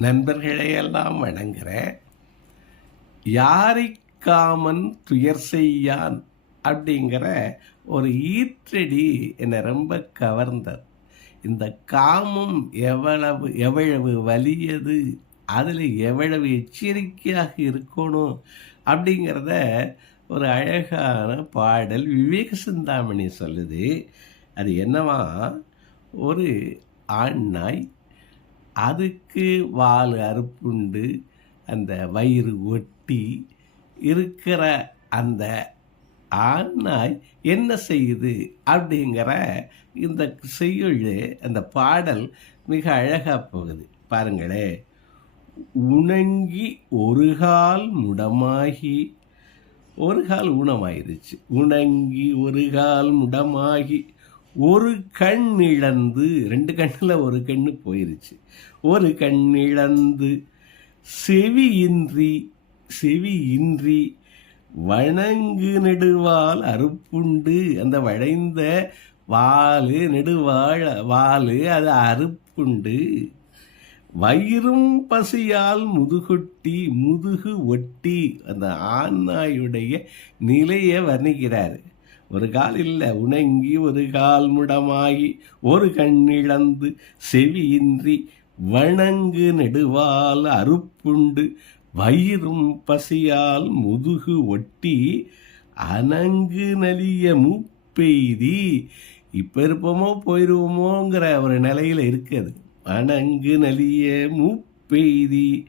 நண்பர்களையெல்லாம் வணங்குறேன் யாரை காமன் துயர் செய்யான் அப்படிங்கிற ஒரு ஈற்றடி என்னை ரொம்ப கவர்ந்தது. இந்த காமம் எவ்வளவு எவ்வளவு வலியது அதில் எவ்வளவு எச்சரிக்கையாக இருக்கணும் அப்படிங்கிறத ஒரு அழகான பாடல் விவேக சிந்தாமணி சொல்லுது. அது என்னவா? ஒரு ஆண் நாய் அதுக்கு வால் அறுப்புண்டு அந்த வயிறு ஒட்டி இருக்கிற அந்த ஆண் நாய் என்ன செய்யுது அப்படிங்கிற இந்த செய்யுள் அந்த பாடல் மிக அழகாக போகுது. பாருங்களே உணங்கி ஒரு கால் முடமாகி ஒரு கால் ஊனமாயிருச்சு. உணங்கி ஒரு கால் முடமாகி ஒரு கண் இழந்து ரெண்டு கண்ணில் ஒரு கண்ணு போயிருச்சு. ஒரு கண் இழந்து செவி இன்றி செவி இன்றி வணங்கு நெடுவால் அறுப்புண்டு. அந்த வளைந்த வாலு நெடுவாள் வாலு அது அறுப்புண்டு. வயிறும் பசியால் முதுகொட்டி முதுகு ஒட்டி அந்த ஆண்நாயுடைய நிலையை வர்ணிக்கிறார். ஒரு கால் இல்லை உணங்கி ஒரு கால் முடமாகி ஒரு கண் இழந்து செவியின்றி வணங்கு நெடுவால் அறுப்புண்டு வயிறும் பசியால் முதுகு ஒட்டி அனங்கு நலிய மூப்பெய்தி இப்போ இருப்போமோ போயிடுவோமோங்கிற ஒரு நிலையில் இருக்குது. அணங்கு நலிய மூப்பெய்தி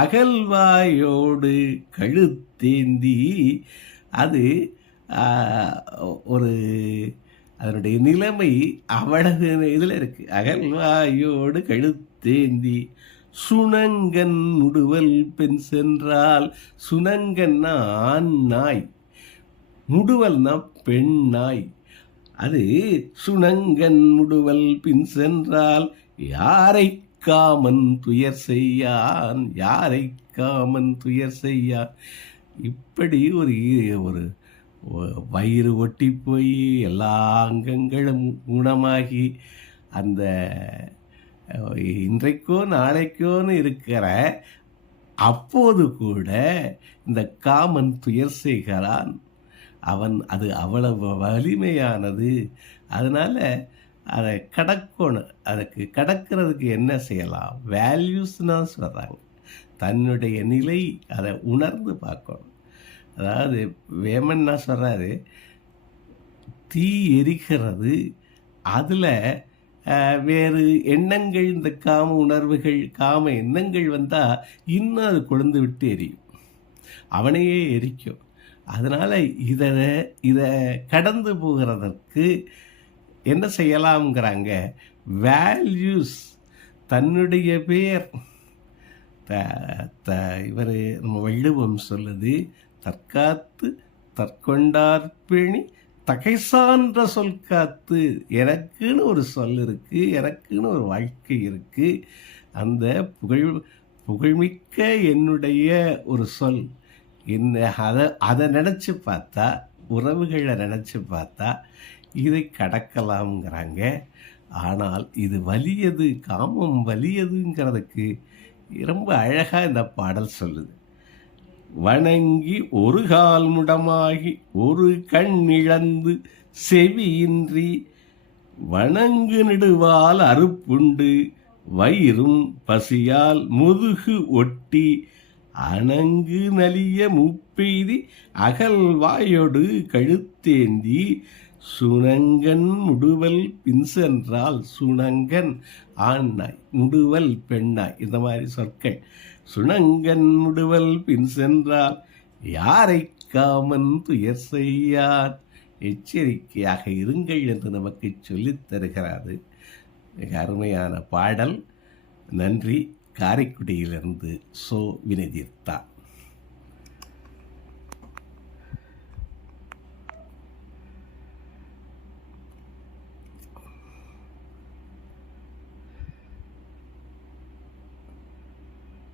அகல்வாயோடு கழுத்தேந்தி அது ஒரு அதனுடைய நிலைமை அவ்வளவு இதில் இருக்குது அகல்வாயோடு கழுத்தேந்தி சுணங்கன் முடுவல் பெண் சென்றால் சுணங்கன்னா ஆண் நாய் முடுவல்னா பெண் நாய். அது சுணங்கன் முடுவல் பின் சென்றால் யாரை காமன் துயர் செய்யான்? யாரை காமன் துயர் செய்யான்? இப்படி ஒரு ஒரு வயிறு ஒட்டி போய் எல்லா அங்கங்களும் குணமாகி அந்த இன்றைக்கோ நாளைக்கோன்னு இருக்கிற அப்போது கூட இந்த காமன் துயர் செய்கிறான். அவன் அது அவ்வளவு வலிமையானது. அதனால் அதை கடக்கணும் அதுக்கு கடக்கிறதுக்கு என்ன செய்யலாம்? வேல்யூஸ்னா சொல்கிறாங்க தன்னுடைய நிலை அதை உணர்ந்து பார்க்கணும். அதாவது வேமன்னா சொல்கிறாரு தீ எரிக்கிறது அதில் வேறு எண்ணங்கள் இந்த காம உணர்வுகள் காம எண்ணங்கள் வந்தால் இன்னும் அது கொழுந்து விட்டு எரியும். அவனையே எரிக்கும். அதனால் இதை இதை கடந்து போகிறதற்கு என்ன செய்யலாம்ங்கிறாங்க வேல்யூஸ் தன்னுடைய பேர். த த இவர் நம்ம வள்ளுவம் சொல்லுது தற்காத்து தற்கொண்டார்பிணி தகை சான்ற சொல் காத்து. எனக்குன்னு ஒரு சொல் இருக்குது எனக்குன்னு ஒரு வாழ்க்கை இருக்குது அந்த புகழ் புகழ்மிக்க என்னுடைய ஒரு சொல். என்ன அதை அதை நினச்சி பார்த்தா உறவுகளை நினச்சி பார்த்தா இதை கடக்கலாம்ங்கிறாங்க. ஆனால் இது வலியது காமம் வலியதுங்கிறதுக்கு ரொம்ப அழகாக இந்த பாடல் சொல்லுது. வணங்கி ஒரு கால் முடமாகி ஒரு கண் இழந்து செவியின்றி வணங்கு நெடுவால் அறுப்புண்டு வயிறும் பசியால் முதுகு ஒட்டி அணங்கு நலிய முப்பெய்தி அகல் வாயோடு கழுத்தேந்தி சுணங்கன் முடுவல் பின் சென்றால் சுணங்கன் ஆண்ணாய் முடுவல் பெண்ணாய் இந்த மாதிரி சொற்கள். சுணங்கன் முடுவல் பின் சென்றால் யாரை காமன் துயர் செய்யார்? எச்சரிக்கையாக இருங்கள் என்று நமக்கு சொல்லித் தருகிறாரு. மிக அருமையான பாடல். நன்றி. காரைக்குடியிலிருந்து சோ. வினதிர்த்தா